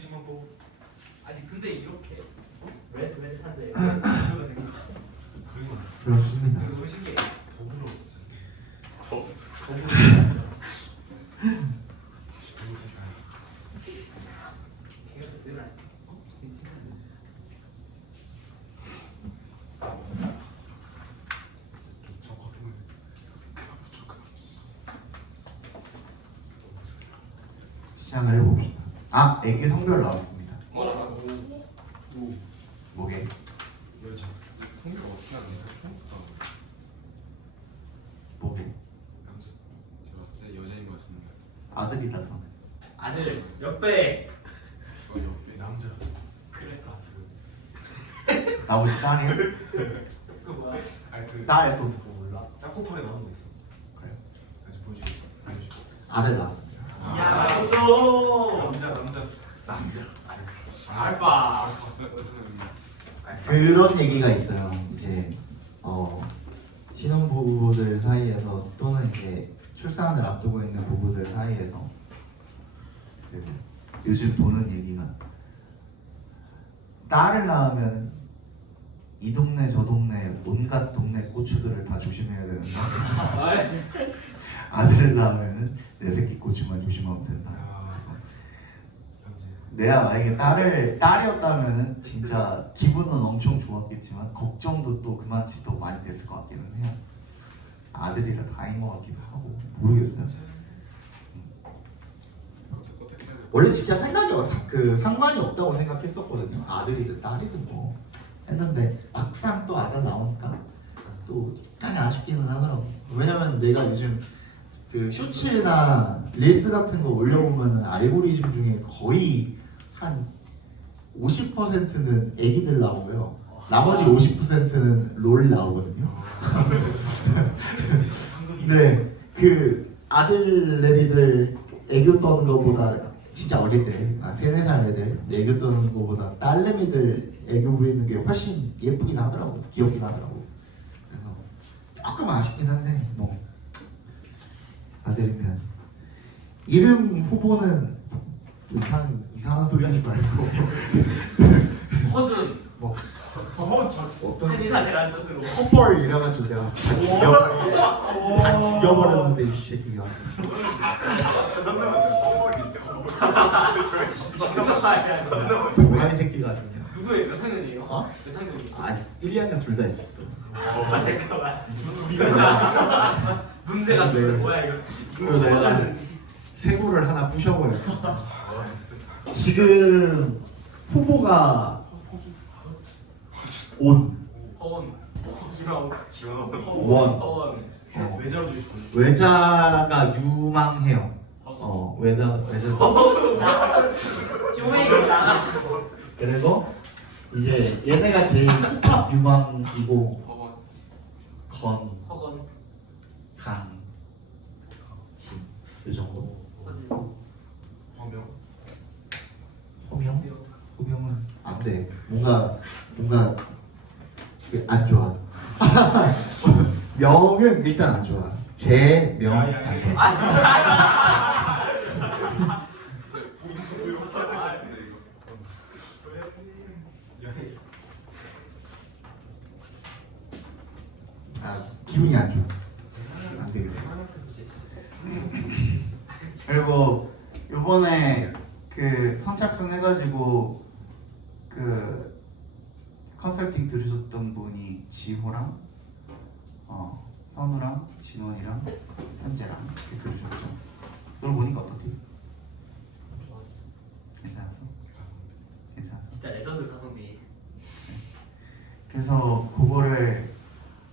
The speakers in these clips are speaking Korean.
당신만 보고. 아니 근데 이렇게 웨트한데 그렇습니다. 너무 신기해. 더 부러워 진짜. 더 부러워. 무슨 생각? 저 커튼을 그만 붙여 그만. 시작을 해봅시다. 아, 애기 성별 나왔습니다. 오. 뭐게? 여자. 성격 어떻게 하는 거야? 처음부터. 뭐게? 남자. 제가 봤을 때 여자인 것 같습니다. 아들이다 선. 아들 옆에 옆에 남자. 그레타스 나머지 딸이요? 그 뭐야? 아니 그 딸의 손 몰라? 짝꿍판에 나오는 거 있어. 그래요? 다시 보여주시죠. 알려주시죠. 아들 나왔습니다. 이야 소 남자. 알파 그런 얘기가 있어요. 이제 신혼부부들 사이에서 또는 이제 출산을 앞두고 있는 부부들 사이에서 그 요즘 도는 얘기가 딸을 낳으면 이 동네 저 동네 온갖 동네 고추들을 다 조심해야 되는데 아들을 낳으면 내 새끼 고추만 조심하면 된다. 내가 만약에 딸이었다면은 진짜 기분은 엄청 좋았겠지만 걱정도 또 그만치 더 많이 됐을 것 같기는 해요. 아들이라 다행인 것 같기도 하고 모르겠어요. 원래 진짜 상관이 없다고 생각했었거든요. 아들이든 딸이든 뭐 했는데 막상 또 아들 나오니까 또 약간 아쉽기는 하더라고. 왜냐면 내가 요즘 그 쇼츠나 릴스 같은 거 올려보면 알고리즘 중에 거의 한 50%는 애기들 나오고요. 나머지 50%는 롤 나오거든요. 네, 그 아들 내비들 애교 떠는 거보다 진짜 어릴 때, 3, 4살 애들 애교 떠는 거보다 딸내미들 애교 부리는 게 훨씬 예쁘긴 하더라고, 귀엽긴 하더라고. 그래서 조금 아쉽긴 한데 뭐 아들이면 이름 후보는 이상한 소리 하지 말고 허준 뭐 어떤 한이사들한 뜻으로 헛벌 이래가지고 내가 다 죽여버렸는데 이 새끼가 도가니 새끼가 아주 그냥. 누구예요? 몇 학년이에요? 어? 몇 학년이에요? 아 1, 2학년 둘 다 있었어. 아 잠깐만 둘이가 문제가 네. 뭐야 이거 그리고 내가 세구를 하나 부셔버렸어. 지금 후보가 온, 허원 원, 허원 외자로 주시고. 외자가 유망해요. 외자 쇼웨이가 나가 그리고 이제 얘네가 제일 힙합 유망이고 허원. 건, 허건 강, 진, 이 정도. 허진 허명. 호명? 호명은 안 돼. 뭔가 안 좋아. 명은 일단 안 좋아. 제, 명, 안 좋아. 기분이 안 좋아. 안 되겠어. 그리고 요번에 그 선착순 해가지고 그 컨설팅 들으셨던 분이 지호랑 현우랑 진원이랑 현재랑 이렇게 들으셨죠? 들어보니까 어떻게? 좋았어 괜찮았어? 괜찮았어? 진짜 레전드 가성비 그래서 그거를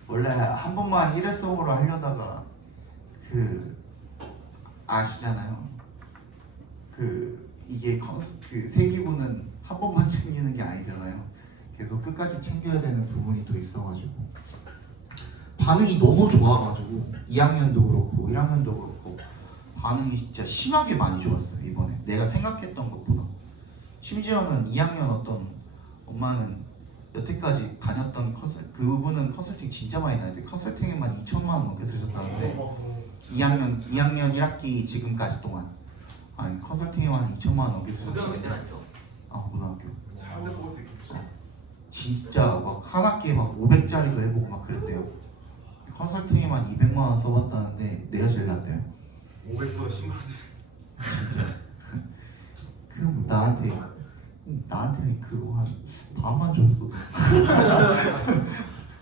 원래 한 번만 1회성으로 하려다가 그 아시잖아요. 그 이게 그 세기부는 한 번만 챙기는 게 아니잖아요. 계속 끝까지 챙겨야 되는 부분이 또 있어가지고 반응이 너무 좋아가지고 2학년도 그렇고 1학년도 그렇고 반응이 진짜 심하게 많이 좋았어요. 이번에 내가 생각했던 것보다. 심지어는 2학년 어떤 엄마는 여태까지 다녔던 그분은 컨설팅 진짜 많이 다녔는데 컨설팅에만 2천만 원 넘게 쓰셨다는데 2학년 1학기 지금까지 동안 아니 컨설팅에만 2천만 원 넘게 쓰셨다는데 고등학교 때 아니죠? 진짜 막 한 학기에 막 500짜리도 해보고 막 그랬대요. 컨설팅에만 200만 원 써봤다는데 내가 제일 낫대요. 500보다 10만 원. 그럼 나한테 그거 한 반만 줬어.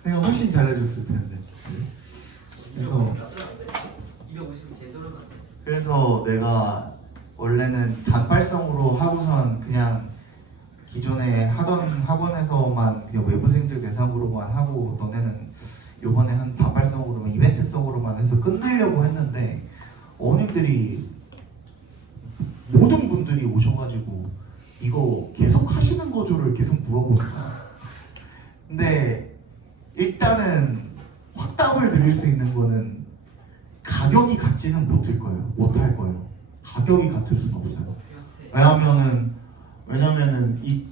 내가 훨씬 잘해줬을 텐데. 그래서 250 제대로 나. 그래서 내가 원래는 단발성으로 하고선 그냥 기존에 하던 학원에서만 그냥 외부생들 대상으로만 하고 너네는 요번에 한 단발성으로만 이벤트성으로만 해서 끝내려고 했는데 어머님들이 모든 분들이 오셔가지고 이거 계속 하시는 거죠를 계속 물어보는 거야. 근데 일단은 확답을 드릴 수 있는 거는 가격이 같지는 못할 거예요. 가격이 같을 수는 없어요. 왜냐면은 이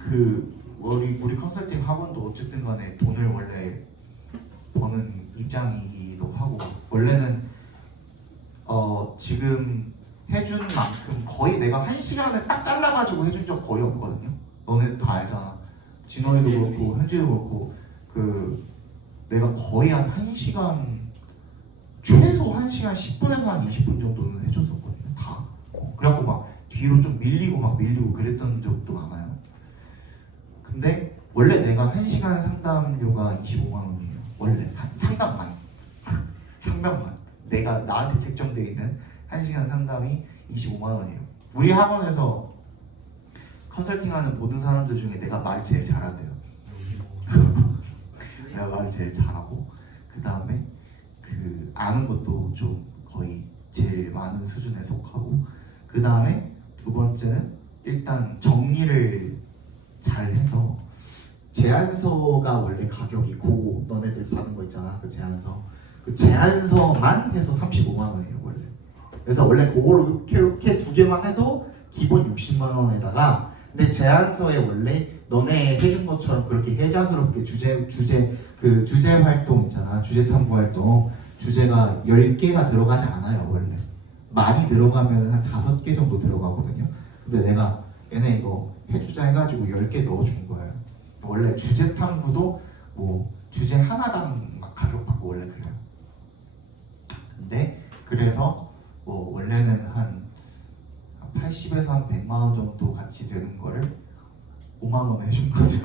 우리 컨설팅 학원도 어쨌든 간에 돈을 원래 버는 입장이기도 하고 원래는 지금 해준 만큼 거의 내가 1시간을 딱 잘라가지고 해준 적 거의 없거든요. 너네 다 알잖아. 진호이도 그렇고 현지도 그렇고 내가 거의 한 1시간 최소 1시간 10분에서 한 20분 정도는 해줬었거든요. 다. 그래갖고 막 뒤로 좀 밀리고 그랬던 적도 많아요. 근데 원래 내가 1시간 상담료가 25만 원이에요. 원래 상담만 내가 나한테 책정되어 있는 1시간 상담이 25만 원이에요. 우리 학원에서 컨설팅하는 모든 사람들 중에 내가 말이 제일 잘하대요. 내가 말을 제일 잘하고 그 다음에 아는 것도 좀 거의 제일 많은 수준에 속하고 그 다음에 두 번째는 일단 정리를 잘 해서 제안서가 원래 가격이 너네들 받은 거 있잖아. 그 제안서만 해서 35만 원이에요 원래. 그래서 원래 그거를 이렇게 두 개만 해도 기본 60만 원에다가 근데 제안서에 원래 너네 해준 것처럼 그렇게 혜자스럽게 주제 활동 있잖아. 주제 탐구 활동 주제가 10개가 들어가지 않아요 원래. 많이 들어가면 한 5개 정도 들어가거든요. 근데 내가 얘네 이거 해주자 해가지고 10개 넣어준 거예요. 원래 주제 탐구도 뭐 주제 하나당 막 가격 받고 원래 그래요. 근데 그래서 뭐 원래는 한 80에서 한 100만 원 정도 같이 되는 거를 5만 원에 해준 거죠.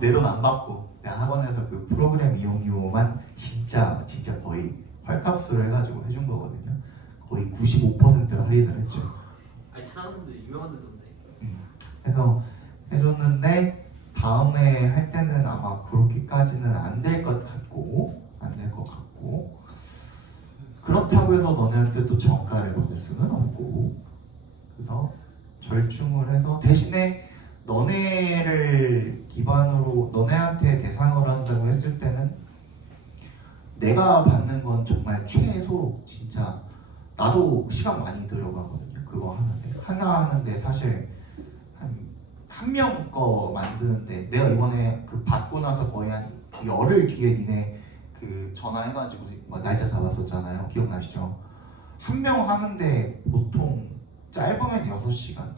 내 돈 안 받고 내가 학원에서 그 프로그램 이용료만 진짜 거의 헐값으로 해가지고 해준 거거든요. 거의 95%를 할인을 했죠. 아니 사장님들 유명한 데던데. 그래서 해줬는데 다음에 할 때는 아마 그렇게까지는 안 될 것 같고 그렇다고 해서 너네한테 또 정가를 받을 수는 없고 그래서 절충을 해서 대신에 너네를 기반으로 너네한테 대상으로 한다고 했을 때는 내가 받는 건 정말 최소 진짜 나도 시간 많이 들어가거든요. 그거 하는데 사실 한 명 거 만드는데 내가 이번에 받고 나서 거의 한 열흘 뒤에 니네 전화해가지고 날짜 잡았었잖아요. 기억나시죠? 한 명 하는데 보통 짧으면 6시간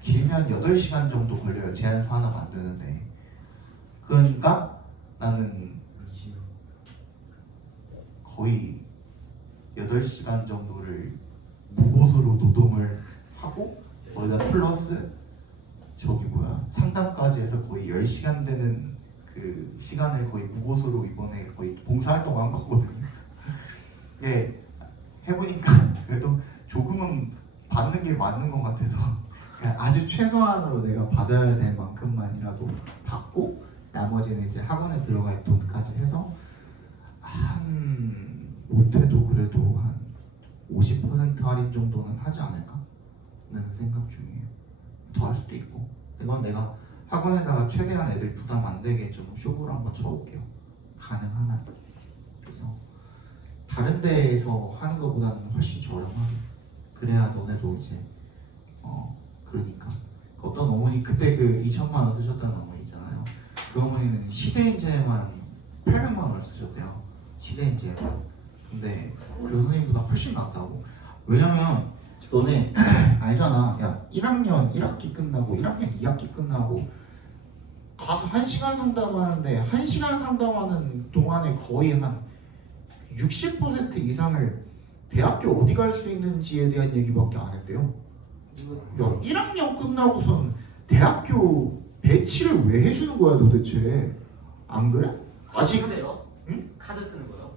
길면 8시간 정도 걸려요. 제안서 하나 만드는데 그러니까 나는 거의 8시간 정도를 무보수로 노동을 하고 거기다 플러스 상담까지 해서 거의 10시간 되는 그 시간을 거의 무보수로 이번에 거의 봉사활동 한 거거든요. 예, 해보니까 그래도 조금은 받는 게 맞는 것 같아서 그냥 아주 최소한으로 내가 받아야 될 만큼만이라도 받고 나머지는 이제 학원에 들어갈 돈까지 해서 못해도 그래도 한 50% 할인 정도는 하지 않을까? 라는 생각 중이에요. 더 할 수도 있고 이건 내가 학원에다가 최대한 애들 부담 안 되게 좀 쇼부로 한번 쳐볼게요. 가능하나? 그래서 다른 데에서 하는 것보다는 훨씬 저렴하게 그래야 너네도 이제 그러니까 어떤 어머니 그때 2천만 원 쓰셨다는 어머니 있잖아요. 그 어머니는 시대인재만 800만 원을 쓰셨대요. 시대인재만. 근데 그 선생님보다 훨씬 낫다고. 왜냐면 너네 알잖아. 야 1학년 1학기 끝나고 1학년 2학기 끝나고 가서 1시간 상담하는데 1시간 상담하는 동안에 거의 한 60% 이상을 대학교 어디 갈 수 있는지에 대한 얘기밖에 안 했대요. 야, 1학년 끝나고선 대학교 배치를 왜 해주는 거야 도대체? 안 그래? 아직 쓰네요. 응? 카드 쓰는 거요?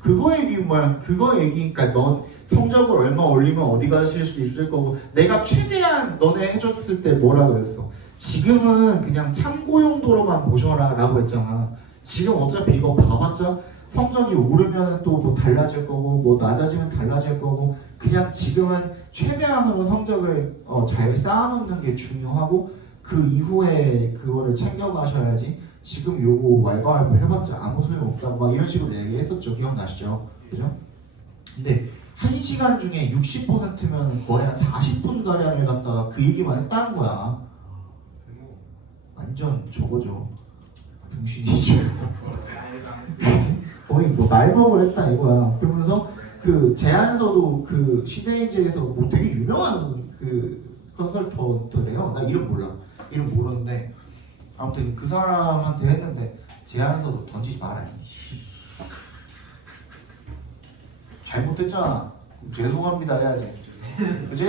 그거 얘기니까 넌 성적을 얼마 올리면 어디 가실 수 있을 거고 내가 최대한 너네 해줬을 때 뭐라 그랬어? 지금은 그냥 참고 용도로만 보셔라 라고 했잖아. 지금 어차피 이거 봐봤자 성적이 오르면 또 뭐 달라질 거고 뭐 낮아지면 달라질 거고 그냥 지금은 최대한으로 성적을 잘 쌓아놓는 게 중요하고 그 이후에 그거를 챙겨가셔야지. 지금 요거 왈가왈부 해봤자 아무 소용 없다고 막 이런 식으로 얘기했었죠. 기억나시죠? 그죠? 근데 1시간 중에 60%면 거의 한 40분 가량을 갖다가 그 얘기만 했다는 거야. 완전 저거죠. 분신이죠. 그치? 거의 뭐 날먹을 했다 이거야. 그러면서 그 제안서도 그 시대인지에서 뭐 되게 유명한 그 컨설턴트래요. 나 이름 몰라. 이름 모르는데 아무튼 그 사람한테 했는데 제안서도 던지지 마라. 잘못했잖아. 죄송합니다 해야지. 그치?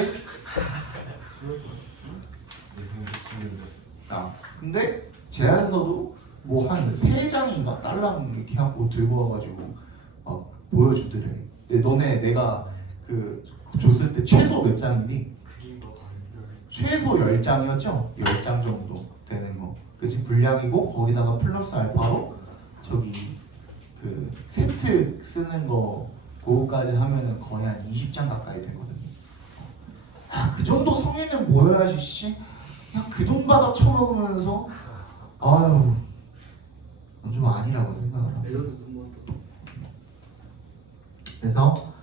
근데 제안서도 뭐 한 3장인가 딸랑 이렇게 하고 들고 와가지고 막 보여주더래. 근데 너네 내가 그 줬을 때 최소 몇 장이니? 최소 10장이었죠? 10장 정도 되는 거. 그치? 분량이고 거기다가 플러스 알파로 저기 그 세트 쓰는 거 그거까지 하면은 거의 한 20장 가까이 되거든요. 그 정도 성인은 모여야지 씨. 그냥 그 돈 받아 처먹으면서 아유 좀 아니라고 생각을 합니다. 그래서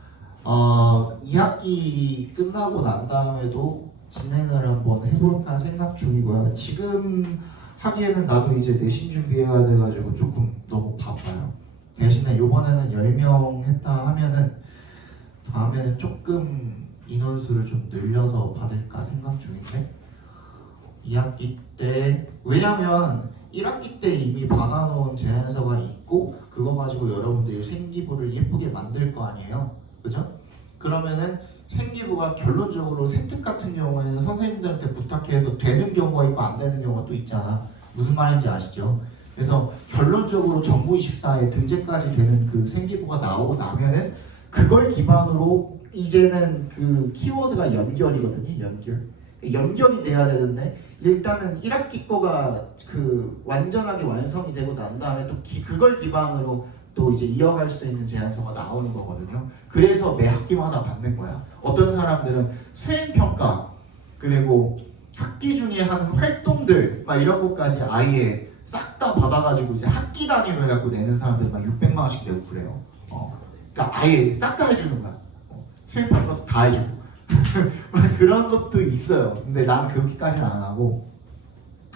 2학기 끝나고 난 다음에도 진행을 한번 해볼까 생각 중이고요. 지금 하기에는 나도 이제 내신 준비해야 돼가지고 조금 너무 바빠요. 대신에 요번에는 10명 했다 하면은 다음에는 조금 인원수를 좀 늘려서 받을까 생각 중인데 2학기 때 왜냐면 1학기 때 이미 받아놓은 제안서가 있고 그거 가지고 여러분들이 생기부를 예쁘게 만들 거 아니에요. 그죠? 그러면은 생기부가 결론적으로 세특 같은 경우에는 선생님들한테 부탁해서 되는 경우가 있고 안 되는 경우가 또 있잖아. 무슨 말인지 아시죠? 그래서 결론적으로 정부24에 등재까지 되는 그 생기부가 나오고 나면은 그걸 기반으로 이제는 그 키워드가 연결이거든요. 연결이 돼야 되는데 일단은 1학기 거가 그 완전하게 완성이 되고 난 다음에 또 그걸 기반으로 또 이제 이어갈 수 있는 제안서가 나오는 거거든요. 그래서 매 학기마다 받는 거야. 어떤 사람들은 수행평가 그리고 학기 중에 하는 활동들 막 이런 것까지 아예 싹 다 받아가지고 이제 학기 단위로 해갖고 내는 사람들 막 600만 원씩 내고 그래요. 그러니까 아예 싹 다 해주는 거야. 수행평가도 다 해주고 그런 것도 있어요. 근데 나는 그렇게까지는 안 하고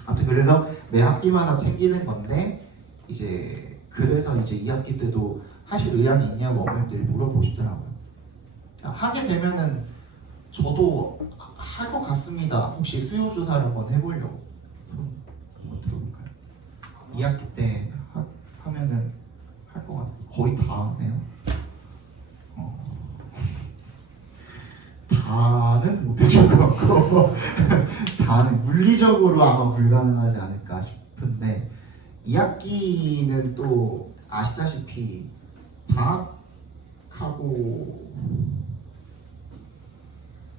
아무튼 그래서 매 학기마다 챙기는 건데 이제 그래서 이제 2학기 때도 하실 의향이 있냐고 어머님들이 물어보시더라고요. 하게 되면은 저도 할 것 같습니다. 혹시 수요 조사를 한번 해보려고. 한번 들어볼까요? 2학기 때 하면은 할 것 같습니다. 거의 다 하네요. 다는 못해줄 것 같고 다는 물리적으로 아마 불가능하지 않을까 싶은데 2학기는 또 아시다시피 방학하고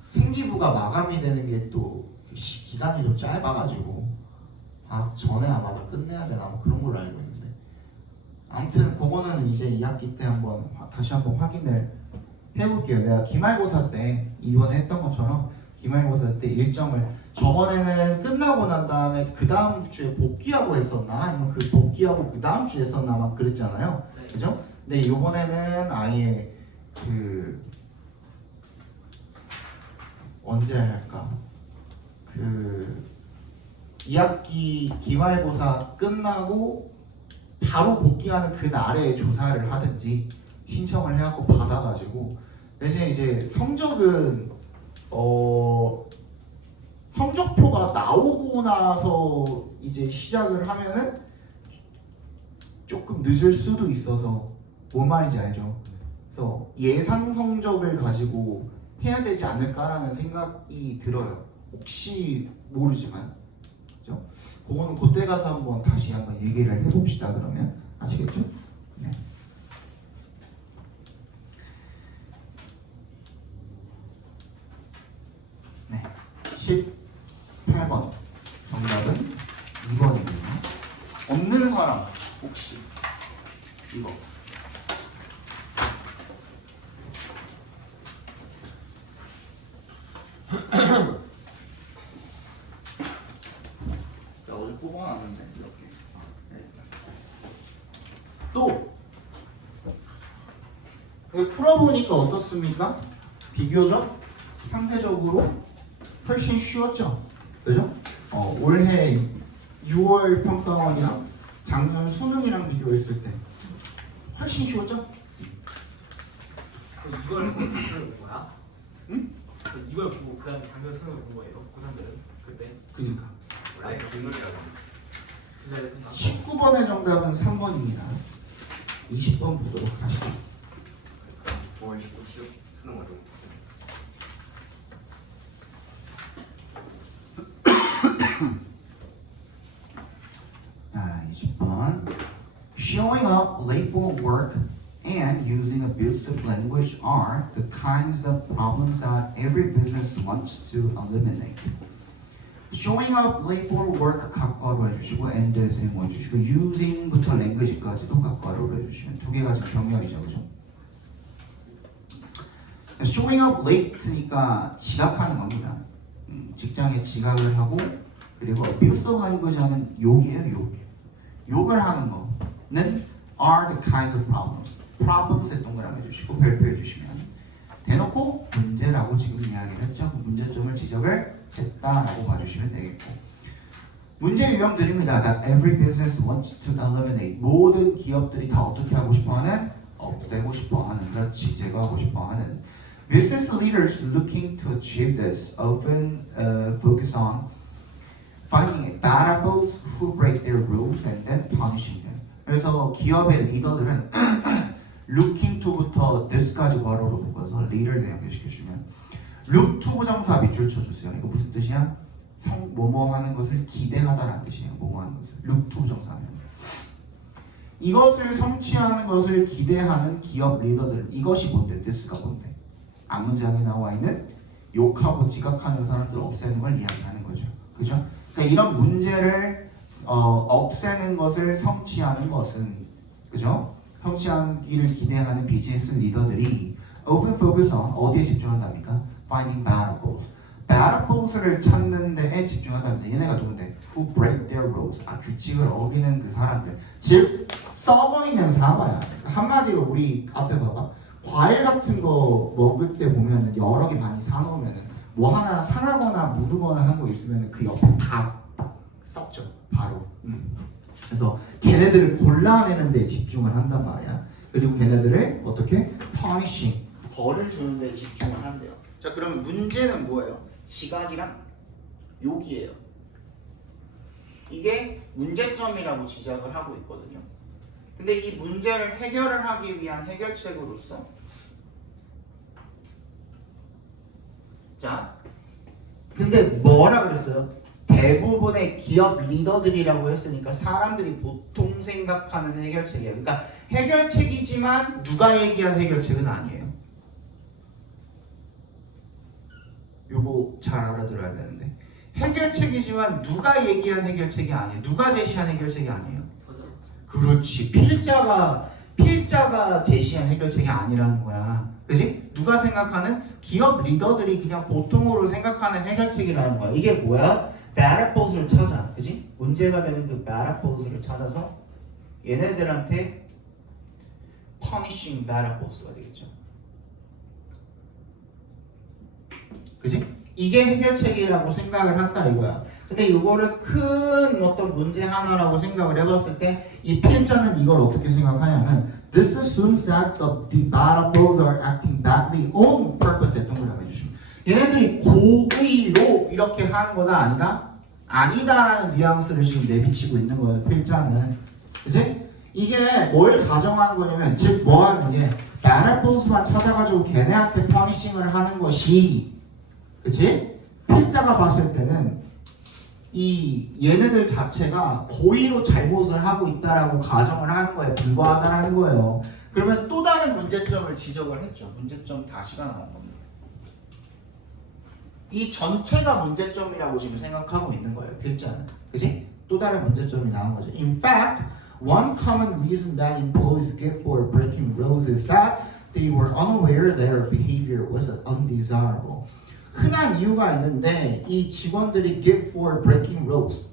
생기부가 마감이 되는 게 또 기간이 좀 짧아가지고 방학 전에 아마 다 끝내야 되나 뭐 그런 걸로 알고 있는데 아무튼 그거는 이제 2학기 때 한번 다시 한번 확인을 해볼게요. 내가 기말고사 때 이번에 했던 것처럼 기말고사 때 일정을 저번에는 끝나고 난 다음에 그 다음 주에 복귀하고 했었나 아니면 그 복귀하고 그 다음 주에 했었나 막 그랬잖아요. 그죠? 근데 이번에는 아예 그 언제 할까? 그 2학기 기말고사 끝나고 바로 복귀하는 그 날에 조사를 하든지 신청을 해갖고 받아가지고 대신 이제 성적은 성적표가 나오고 나서 이제 시작을 하면은 조금 늦을 수도 있어서 뭔 말인지 알죠? 그래서 예상 성적을 가지고 해야 되지 않을까라는 생각이 들어요. 혹시 모르지만, 그죠? 그거는 그때 가서 한번 다시 한번 얘기를 해봅시다. 그러면 아시겠죠? 네. 네. 18번 정답은 2번입니다. 없는 사람 혹시 이거 야, 어제 뽑아놨는데 이렇게 또 이거 풀어보니까 어떻습니까? 비교적 상대적으로 훨씬 쉬웠죠? 그죠? 올해 6월 평가원이랑 작년 수능이랑 비교했을 때 훨씬 쉬웠죠? 이걸 보고 수능을 본 거야? 응? 이걸 보고 그 다음에 작년 수능을 본 거예요? 고3들은 그때? 그니까 아니 국물이라고 진짜였습니다. 19번의 정답은 3번입니다. 20번 보도록 하시죠. 5월 19일 수능 어려운 자, 20번. Showing up late for work and using abusive language are the kinds of problems that every business wants to eliminate. Showing up late for work 각과로 해주시고 and 세모 해주시고 using부터 language까지도 각과로 해주시면 두 개가 지금 병렬이죠, 그죠? Showing up late니까 지각하는 겁니다. 직장에 지각을 하고 그리고 abusive language 하는 욕이에요, 욕. 욕을 하는 거는 are the kinds of problems. problems에 동그라미 해주시고 별표해 주시면 대놓고 문제라고 지금 이야기를 했죠. 문제점을 지적을 했다라고 봐주시면 되겠고 문제 유형들입니다. That every business wants to eliminate. 모든 기업들이 다 어떻게 하고 싶어하는? 없애고 싶어하는, 그렇지, 제거하고 싶어하는. Business leaders looking to achieve this often focus on finding bad apples who break their rules and then punishing them. 그래서 기업의 리더들은 looking to부터 this까지 괄호로 묶어서 leader에 연결시켜주면 look to 부정사 밑줄 쳐주세요. 이거 무슨 뜻이야? 뭐뭐 하는 것을 기대하다라는 뜻이에요. 뭐뭐 하는 것을 look to 부정사면 이것을 성취하는 것을 기대하는 기업 리더들 이것이 뭔데? this가 뭔데? 앞문장에 나와 있는 욕하고 지각하는 사람들 없애는 걸 이야기하는 거죠. 그죠? 그러니까 이런 문제를 없애는 것을 성취하는 것은 그죠? 성취하기를 기대하는 비즈니스 리더들이 often focus on 어디에 집중한답니까? Finding bad apples. bad apples를 찾는 데에 집중한답니다. 얘네가 누군데? Who break their rules. 규칙을 어기는 그 사람들. 즉 썩어 있는 사과야. 한마디로 우리 앞에 봐봐. 과일 같은 거 먹을 때 보면은 여러 개 많이 사놓으면은 뭐 하나 상하거나 묻거나 한 거 있으면은 그 옆에 다 썩죠. 바로. 그래서 걔네들을 골라내는 데 집중을 한단 말이야. 그리고 걔네들을 어떻게? punishing. 벌을 주는 데 집중을 한대요. 자, 그러면 문제는 뭐예요? 지각이랑 욕이에요. 이게 문제점이라고 지적을 하고 있거든요. 근데 이 문제를 해결을 하기 위한 해결책으로서 자, 근데 뭐라 그랬어요? 대부분의 기업 리더들이라고 했으니까 사람들이 보통 생각하는 해결책이에요. 그러니까 해결책이지만 누가 얘기한 해결책은 아니에요. 요거 잘 알아들어야 되는데 해결책이지만 누가 얘기한 해결책이 아니에요. 누가 제시한 해결책이 아니에요. 그렇지. 필자가 제시한 해결책이 아니라는 거야. 그지? 누가 생각하는 기업 리더들이 그냥 보통으로 생각하는 해결책이라는 거야. 이게 뭐야? bad apples를 찾아. 그지? 문제가 되는 그 bad apples를 찾아서 얘네들한테 punishing bad apples가 되겠죠. 그지? 이게 해결책이라고 생각을 한다 이거야. 근데 이거를 큰 어떤 문제 하나라고 생각을 해봤을 때 이 필자는 이걸 어떻게 생각하냐면 This assumes that the bad apples are acting badly on purpose. 동그라미 해주시면 얘네들이 고의로 이렇게 하는 거나 아니다? 아니다라는 뉘앙스를 지금 내비치고 있는 거예요. 필자는. 그치? 이게 뭘 가정하는 거냐면 즉 뭐 하는 게 나라본스만 찾아가지고 걔네한테 퍼니싱을 하는 것이 그치? 필자가 봤을 때는 이 얘네들 자체가 고의로 잘못을 하고 있다라고 가정을 하는 거에 불과하다라는 거예요. 그러면 또 다른 문제점을 지적을 했죠. 문제점 다시가 나온 겁니다. 이 전체가 문제점이라고 지금 생각하고 있는 거예요. 필자는. 그치? 또 다른 문제점이 나온 거죠. In fact, one common reason that employees give for breaking rules is that they were unaware their behavior was undesirable. 흔한 이유가 있는데 이 직원들이 give for breaking rules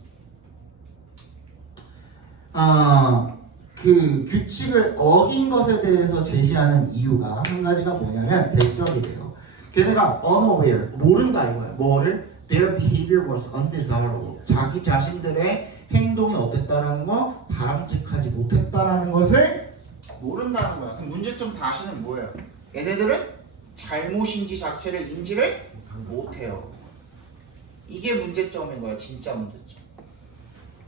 그 규칙을 어긴 것에 대해서 제시하는 이유가 한 가지가 뭐냐면 대적이래요. 걔네가 unaware 모른다 이거예요. 뭐를? Their behavior was undesirable. 자기 자신들의 행동이 어땠다라는 거 바람직하지 못했다라는 것을 모른다는 거야. 그럼 문제점 다시는 뭐예요? 얘네들은 잘못인지 자체를 인지를 못해요. 이게 문제점인 거야. 진짜 문제점.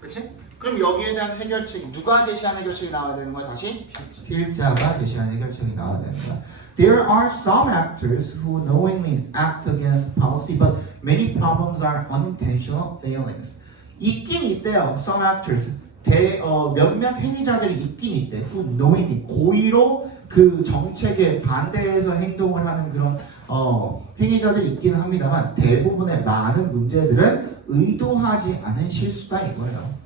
그치? 그럼 여기에 대한 해결책이 누가 제시한 해결책이 나와야 되는 거야? 다시? 필자가 제시한 해결책이 나와야 되는 거야. There are some actors who knowingly act against policy, but many problems are unintentional failings. 있긴 있대요. Some actors. 몇몇 행위자들이 있긴 있대. Who knowingly 고의로 그 정책에 반대해서 행동을 하는 그런 행위자들이 있긴 합니다만 대부분의 많은 문제들은 의도하지 않은 실수다 이거예요.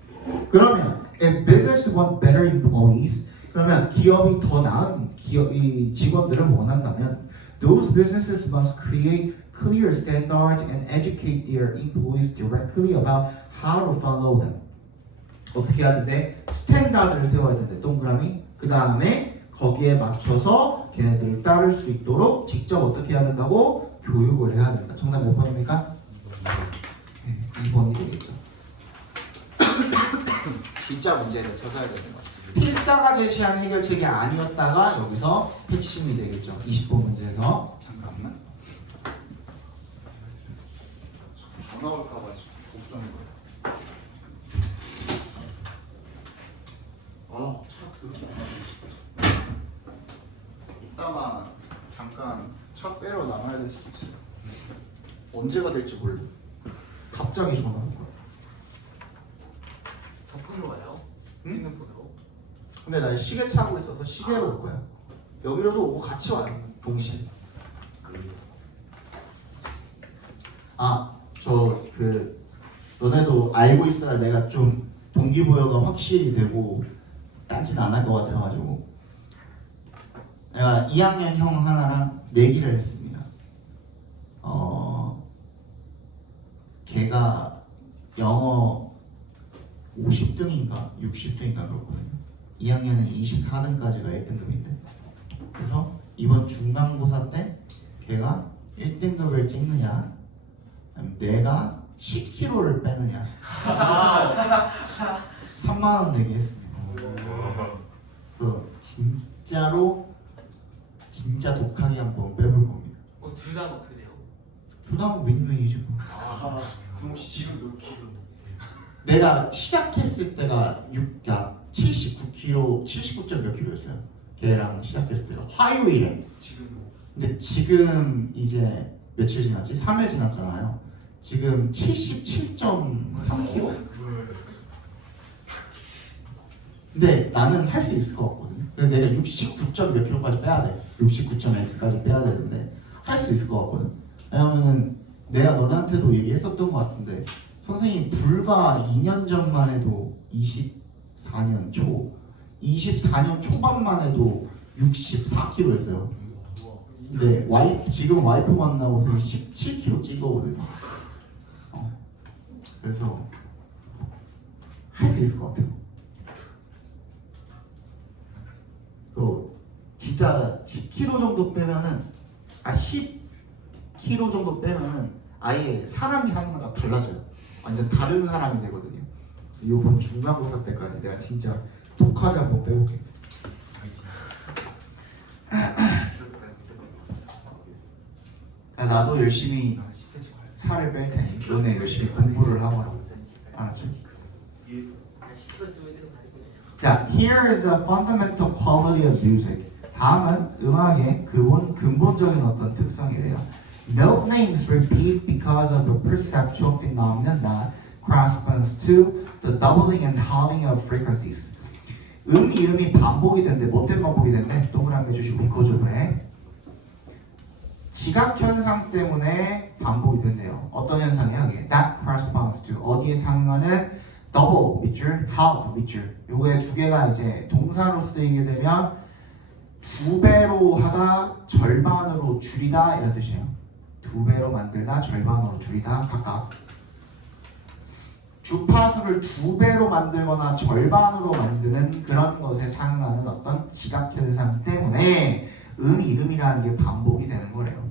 그러면 if business want better employees 그러면 기업이 더 나은 이 직원들을 원한다면 those businesses must create clear standards and educate their employees directly about how to follow them. 어떻게 해야 되는데 스탠다드를 세워야 되는데 동그라미 그 다음에 거기에 맞춰서 걔네들을 따를 수 있도록 직접 어떻게 해야 된다고? 교육을 해야 된다. 정답 몇 번입니까? 네, 2번이 되겠죠. 진짜 문제를 찾아야 되는 거예요. 필자가 제시한 해결책이 아니었다가 여기서 핵심이 되겠죠. 20번 문제에서 잠깐만 전화 올까봐 걱정인 거예요. 차 이따가 잠깐 차 빼러 나가야 될 수도 있어요. 언제가 될지 몰라. 갑자기 전화 온 거야. 저 폰으로 와요? 응? 핸드폰으로? 근데 나 시계 차고 있어서 시계로 올 거야. 여기로도 오고 같이 와요. 동시에. 너네도 알고 있어야 내가 좀 동기부여가 확실히 되고 딴짓 안 할 것 같아가지고 내가 2학년 형 하나랑 내기를 했습니다. 걔가 영어 50등인가 60등인가 그렇거든요. 2학년은 24등까지가 1등급인데 그래서 이번 중간고사 때 걔가 1등급을 찍느냐 아니면 내가 10kg를 빼느냐 3만원 내기 했습니다. 그래서 진짜 독하게 한번 빼볼 겁니다. 둘 다 어떻게 돼요? 둘 다 윈윈이죠. 그럼 혹시 지금 몇 킬로? 내가 시작했을 때가 79kg, 79점 몇 킬로였어요. 걔랑 시작했을 때가 화요일에. 근데 지금 이제 며칠 지났지? 3일 지났잖아요. 지금 77.3kg. 근데 나는 할 수 있을 것 같거든. 근데 내가 69점 몇 킬로까지 빼야 돼. 69.x까지 빼야 되는데 할 수 있을 것 같거든. 왜냐면은 내가 너네한테도 얘기했었던 것 같은데 선생님 불과 2년 전만 해도 24년 초반만 해도 64kg였어요. 근데 지금 와이프 만나고 17kg 찌거든요. 그래서 할 수 있을 것 같아요. 또 진짜 10kg 정도 빼면은 10kg 정도 빼면은 아예 사람이 하나가 달라져요. 완전 다른 사람이 되거든요. 그래서 이번 중간고사 때까지 내가 진짜 독하게 한번 빼볼게. 야, 나도 열심히 10cm 봐요. 살을 뺄 테니 너네 열심히 공부를 하거라. 알았죠? 자, here is a fundamental quality of music. 다음은 음악의 근본적인 어떤 특성이래요. Note names repeat because of a perceptual phenomenon that corresponds to the doubling and halving of frequencies. 이름이 반복이 된대. 뭐 때문에 반복이 된대? 동그라미 해주시고 고조배. 지각 현상 때문에 반복이 된대요. 어떤 현상이야? 이게 that corresponds to 어디에 상응하는 double 밑줄, half 밑줄. 요거의 두 개가 이제 동사로 쓰이게 되면 두 배로 하다 절반으로 줄이다 이런 뜻이에요. 두 배로 만들다 절반으로 줄이다 각각. 주파수를 두 배로 만들거나 절반으로 만드는 그런 것에 상응하는 어떤 지각 현상 때문에 이름이라는 게 반복이 되는 거래요.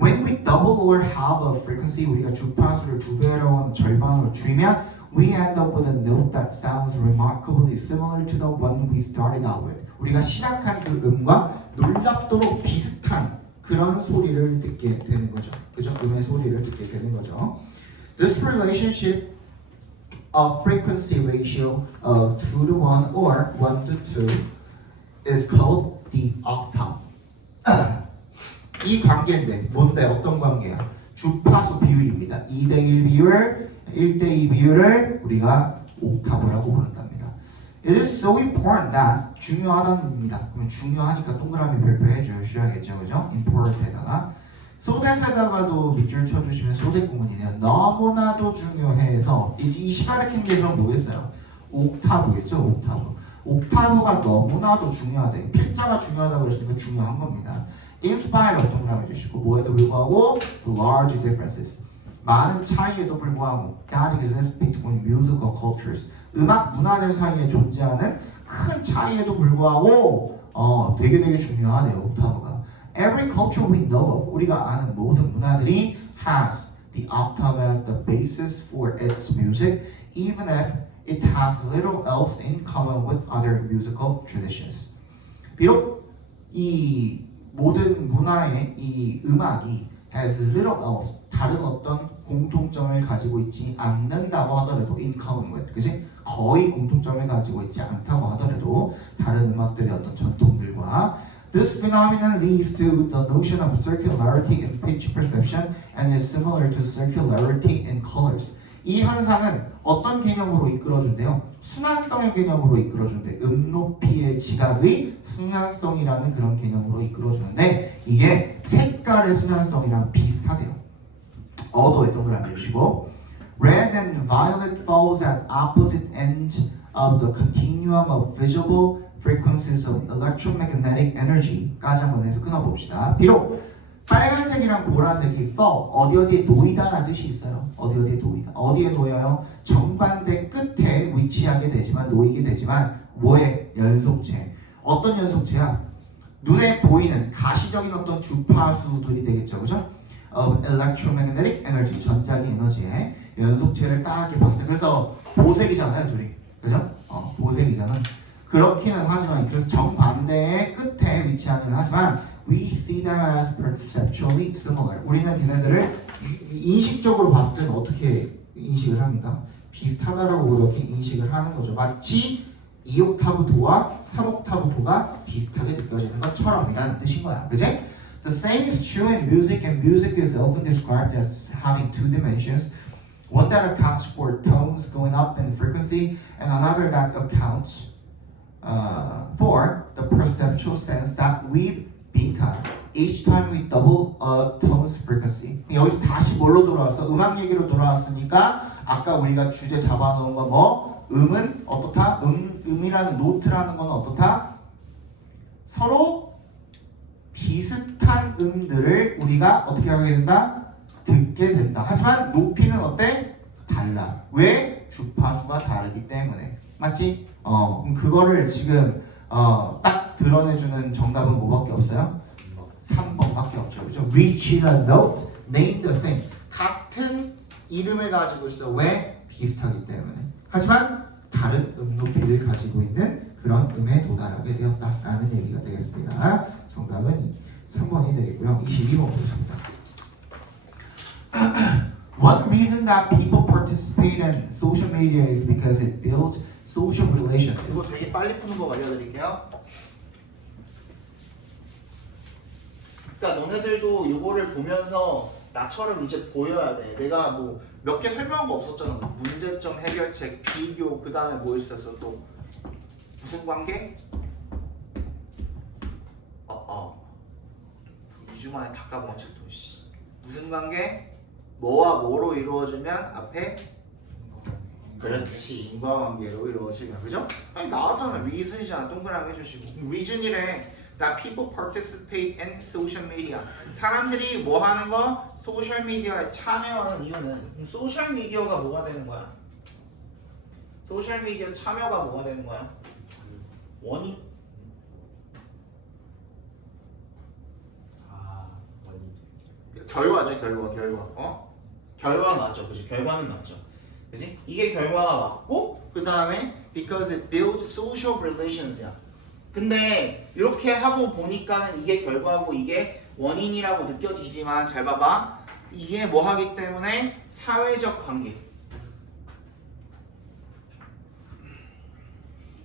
When we double or halve a frequency, 우리가 주파수를 두 배로 절반으로 줄이면 we end up with a note that sounds remarkably similar to the one we started out with. 우리가 시작한 그 음과 놀랍도록 비슷한 그런 소리를 듣게 되는 거죠. 그죠? 음의 소리를 듣게 되는 거죠. This relationship of frequency ratio of 2 to 1 or 1 to 2 is called the octave. 이 관계인데 뭔데? 어떤 관계야? 주파수 비율입니다. 2대1 비율, 1대2 비율을 우리가 옥타브라고 부른답니다. It is so important that 중요하다는 의미입니다. 그럼 중요하니까 동그라미 별표해 주셔야겠죠, 그죠? important에다가 so that에다가도 밑줄 쳐주시면 so that 구문이네요. 너무나도 중요해서 이 시가르킨 게 그럼 뭐겠어요? 옥타브겠죠, 옥타브. 옥타브가 너무나도 중요하다. 필자가 중요하다고 그랬으니까 중요한 겁니다. In spite of 동그라미 주시고 뭐에도 불구하고 the large differences. 많은 차이에도 불구하고 that exists between musical cultures. 음악 문화들 사이에 존재하는 큰 차이에도 불구하고 되게 중요하네요. 옥타브가. Every culture we know of, 우리가 아는 모든 문화들이 has the octave as the basis for its music, even if it has little else in common with other musical traditions. 비록 이 모든 문화의 이 음악이 has little else, 다른 어떤 공통점을 가지고 있지 않는다고 하더라도 in common with, 그치? 거의 공통점을 가지고 있지 않다고 하더라도 다른 음악들의 어떤 전통들과 This phenomenon leads to the notion of circularity in pitch perception and is similar to circularity in colors. 이 현상은 어떤 개념으로 이끌어준대요? 순환성의 개념으로 이끌어준대. 높이의 지각의 순환성이라는 그런 개념으로 이끌어주는데 이게 색깔의 순환성이랑 비슷하대요. 어도에 동그라미 주시고 Red and violet falls at opposite ends of the continuum of visible frequencies of electromagnetic energy까지 한번 해서 끊어봅시다. 비록 빨간색이랑 보라색이 fall 어디에 놓이다라는 뜻이 있어요. 어디에 놓이다. 어디에 놓여요? 정반대 끝에 위치하게 되지만 놓이게 되지만 뭐의 연속체. 어떤 연속체야? 눈에 보이는 가시적인 어떤 주파수들이 되겠죠, 그죠? electromagnetic energy 전자기 에너지의 연속체를 딱 이렇게 봤을 때 그래서 보색이잖아요, 둘이, 그죠? 보색이잖아. 그렇기는 하지만 그래서 정반대의 끝에 위치하기는 하지만 we see them as perceptually similar. 우리는 걔네들을 인식적으로 봤을 때는 어떻게 인식을 합니까? 비슷하다라고 그렇게 인식을 하는 거죠. 마치 2옥타브 도와 3옥타브 도가 비슷하게 느껴지는 것처럼이라는 뜻인 거야. 그치? The same is true in music, and music is often described as having two dimensions. One that accounts for tones going up in frequency, and another that accounts for the perceptual sense that we've become each time we double a tone's frequency. 여기서 다시 뭘로 돌아왔어? 음악 얘기로 돌아왔으니까 아까 우리가 주제 잡아놓은 거 뭐? 음은 어떻다? 음이라는 노트라는 건 어떻다? 서로 비슷한 음들을 우리가 어떻게 하게 된다? 듣게 된다. 하지만 높이는 어때? 달라. 왜? 주파수가 다르기 때문에. 맞지? 그럼 그거를 지금 딱 드러내주는 정답은 뭐밖에 없어요? 3번밖에 없죠. 그죠? Reach a note, name the same. 같은 이름을 가지고 있어. 왜? 비슷하기 때문에. 하지만 다른 높이를 가지고 있는 그런 음에 도달하게 되었다라는 얘기가 되겠습니다. 정답은 3번이 되겠고요. 22번 보겠습니다. One reason that people participate in social media is because it builds social relations. 이거 되게 빨리 푸는 거 알려드릴게요. 그러니까 너네들도 이거를 보면서 나처럼 이제 보여야 돼. 내가 뭐 몇 개 설명한 거 없었잖아. 뭐 문제점 해결책, 비교, 그 다음에 뭐 있었어 또 무슨 관계? 2주 만에 다 까먹었지 또. 무슨 관계? 뭐와 뭐로 이루어지면 앞에 그렇지 인과관계로 이루어지면 그죠? 아니 나왔잖아. reason이잖아. 동그라미 해주시고 reason이래. That people participate in social media. 사람들이 뭐 하는 거? 소셜 미디어에 참여하는 이유는 소셜 미디어가 뭐가 되는 거야? 소셜 미디어 참여가 뭐가 되는 거야? 원인. 결과죠. 결과. 결과가 맞죠. 그지? 결과는 맞죠. 그지? 이게 결과가 맞고 그 다음에 because it builds social relations야. 근데 이렇게 하고 보니까는 이게 결과고 이게 원인이라고 느껴지지만 잘 봐봐. 이게 뭐 하기 때문에 사회적 관계.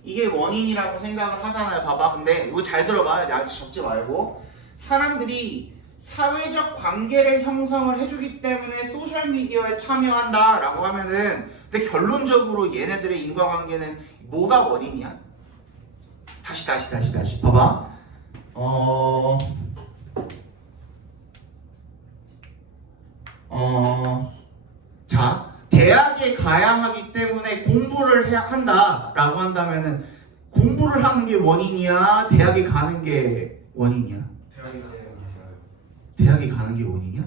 이게 원인이라고 생각을 하잖아요. 봐봐. 근데 이거 잘 들어봐. 아직 적지 말고. 사람들이 사회적 관계를 형성을 해주기 때문에 소셜미디어에 참여한다 라고 하면은 근데 결론적으로 얘네들의 인과관계는 뭐가 원인이야? 다시 봐봐. 자, 대학에 가야 하기 때문에 공부를 해야 한다 라고 한다면은 공부를 하는 게 원인이야? 대학에 가는 게 원인이야? 대학에 가는 게 원인이야?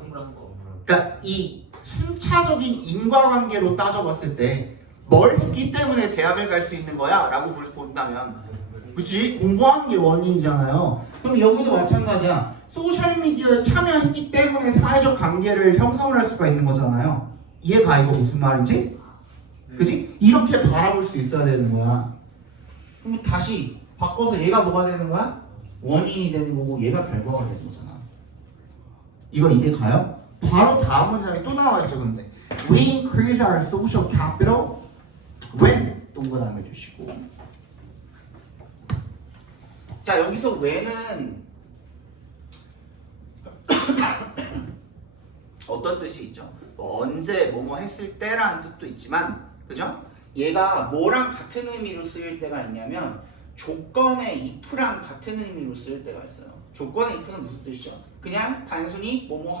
공부를 한 거. 그러니까 이 순차적인 인과관계로 따져봤을 때 뭘 했기 때문에 대학을 갈 수 있는 거야? 라고 본다면 그치? 공부하는 게 원인이잖아요. 그럼 여기도 마찬가지야. 소셜미디어에 참여했기 때문에 사회적 관계를 형성을 할 수가 있는 거잖아요. 이해가 이거 무슨 말인지? 그치? 이렇게 바라볼 수 있어야 되는 거야. 그럼 다시 바꿔서 얘가 뭐가 되는 거야? 원인이 되는 거고 얘가 결과가 되는 거잖아. 이거 이해 가요? 바로 다음 문장에 또 나와있죠. 근데 We increase our social capital when 동그라미 주시고 자 여기서 when은 어떤 뜻이 있죠? 뭐 언제 뭐뭐 했을 때라는 뜻도 있지만 그죠? 얘가 뭐랑 같은 의미로 쓰일 때가 있냐면 조건의 if랑 같은 의미로 쓰일 때가 있어요. 조건의 if는 무슨 뜻이죠? 그냥 단순히 뭐뭐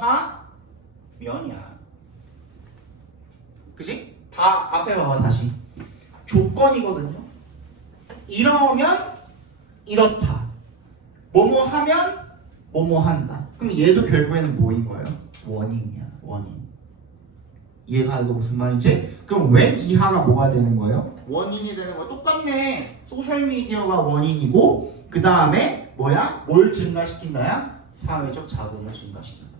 하면이야. 그지? 다 앞에 봐봐 다시. 조건이거든요. 이러면 이렇다. 뭐뭐 하면 뭐뭐 한다. 그럼 얘도 결국에는 뭐인 거예요? 원인이야. 원인. 이해가 이거 무슨 말인지? 그럼 when 이하가 뭐가 되는 거예요? 원인이 되는 거 똑같네. 소셜미디어가 원인이고 그 다음에 뭐야? 뭘 증가시킨다야? 사회적 자본을 증가시킨다.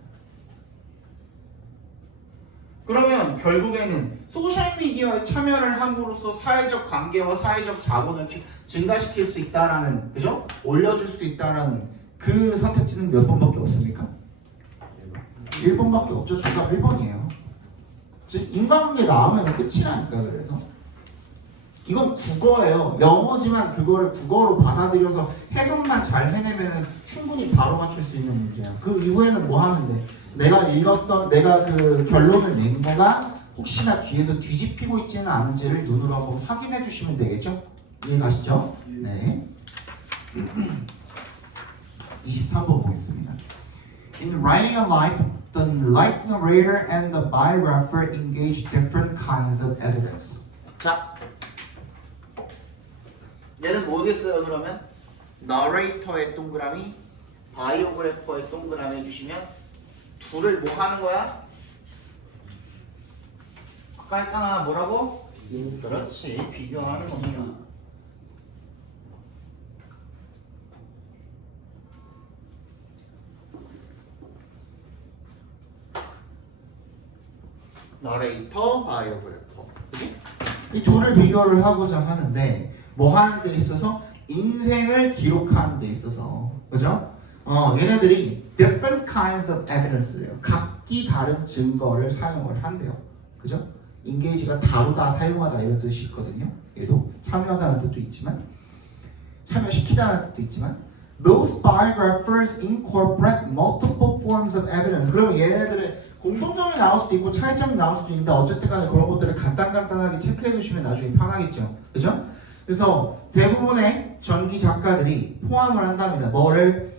그러면 결국에는 소셜미디어에 참여를 함으로써 사회적 관계와 사회적 자본을 증가시킬 수 있다라는, 그죠? 올려줄 수 있다라는 그 선택지는 몇 번밖에 없습니까? 1번밖에 없죠. 정답 1번이에요. 인과관계 나오면 끝이라니까. 그래서 이건 국어예요. 영어지만 그거를 국어로 받아들여서 해석만 잘 해내면 충분히 바로 맞출 수 있는 문제야. 그 이후에는 뭐 하면 돼? 내가 읽었던, 내가 그 결론을 낸 거가 혹시나 뒤에서 뒤집히고 있지는 않은지를 눈으로 한번 확인해 주시면 되겠죠? 이해 가시죠? 네. 23번 보겠습니다. In writing a life, the life narrator and the biographer engage different kinds of evidence. 자, 얘는 뭐겠어요? 그러면 너레이터의 동그라미, 바이오그래퍼의 동그라미 해주시면 둘을 뭐 하는 거야? 아까 했잖아. 뭐라고? 그렇지. 비교하는 겁니다. 너레이터, 바이오그래퍼. 그치? 이 둘을 비교를 하고자 하는데 뭐 하는 데 있어서 인생을 기록하는 데 있어서 그죠? 얘네들이 different kinds of evidence예요. 각기 다른 증거를 사용을 한대요. 그죠? engage가 다루다, 사용하다 이런 뜻이 있거든요. 얘도 참여하다는 뜻도 있지만 참여시키다는 뜻도 있지만 those biographers incorporate multiple forms of evidence. 그러면 얘네들의 공통점이 나올 수도 있고 차이점이 나올 수도 있는데 어쨌든 간에 그런 것들을 간단하게 체크해 두시면 나중에 편하겠죠. 그죠? 그래서 대부분의 전기 작가들이 포함을 한답니다. 뭐를?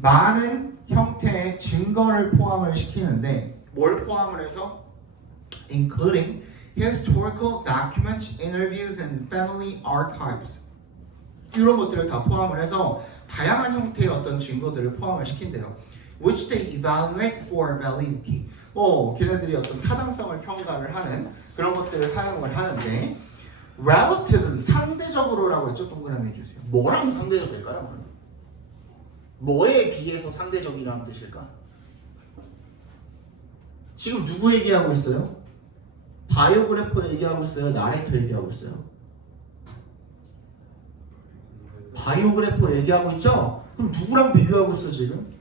많은 형태의 증거를 포함을 시키는데 뭘 포함을 해서? including historical documents, interviews, and family archives. 이런 것들을 다 포함을 해서 다양한 형태의 어떤 증거들을 포함을 시킨대요. which they evaluate for validity. 걔네들이 어떤 타당성을 평가를 하는 그런 것들을 사용을 하는데 relatively, 상대적으로라고 했죠. 동그라미 해주세요. 뭐랑 상대적일까요? 뭐에 비해서 상대적이라는 뜻일까? 지금 누구 얘기하고 있어요? 바이오그래퍼 얘기하고 있어요? 나레이터 얘기하고 있어요? 바이오그래퍼 얘기하고 있죠? 그럼 누구랑 비교하고 있어 지금?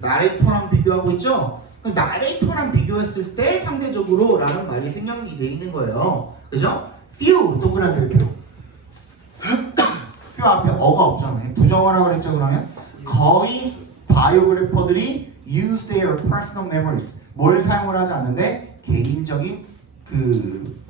나레이터랑 비교하고 있죠? 그럼 나레이터랑 비교했을 때 상대적으로 라는 말이 생략이 돼 있는 거예요. 그죠? few, 동그라미 별표. few 앞에 어가 없잖아요. 부정어라고 그랬죠. 그러면 거의 바이오그래퍼들이 use their personal memories. 뭘 사용을 하지 않는데 개인적인 그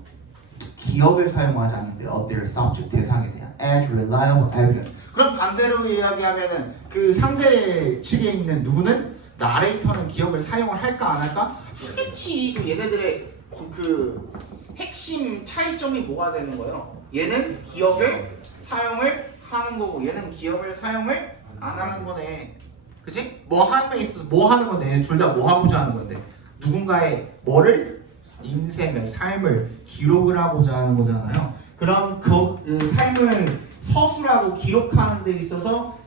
기억을 사용하지 않는데 of their subject, 대상에 대한 as reliable evidence. 그럼 반대로 이야기하면은 그 상대 측에 있는 누구는 나레이터는 기억을 사용을 할까 안 할까? 하겠지. 그럼 얘네들의 그 핵심 차이점이 뭐가 되는 거예요? 얘는 기억을 사용을 하는 거고 얘는 기억을 사용을 안 하는 거네. 그치? 뭐 함에 있어? 뭐 하는 건데? 둘 다 뭐 하고자 하는 건데? 누군가의 뭐를? 인생을, 삶을 기록을 하고자 하는 거잖아요. 그럼 그 삶을 서술하고 기록하는 데 있어서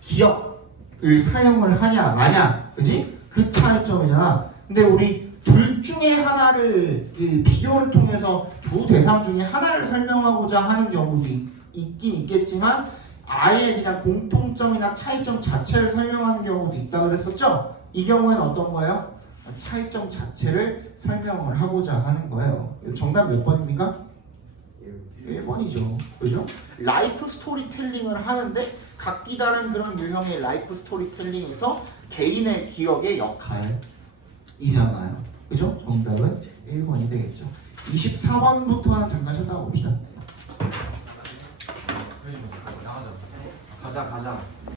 기억을 사용을 하냐 마냐, 그지? 그 차이점이잖아. 근데 우리 둘 중에 하나를 그 비교를 통해서 두 대상 중에 하나를 설명하고자 하는 경우도 있긴 있겠지만 아예 그냥 공통점이나 차이점 자체를 설명하는 경우도 있다 그랬었죠? 이 경우에는 어떤 거예요? 차이점 자체를 설명을 하고자 하는 거예요. 정답 몇 번입니까? 1번이죠. 그죠? 라이프 스토리텔링을 하는데 각기 다른 그런 유형의 라이프 스토리텔링에서 개인의 기억의 역할이잖아요. 그죠? 정답은 1번이 되겠죠. 24번부터는 잠깐 쉬었다가 봅시다. 가자.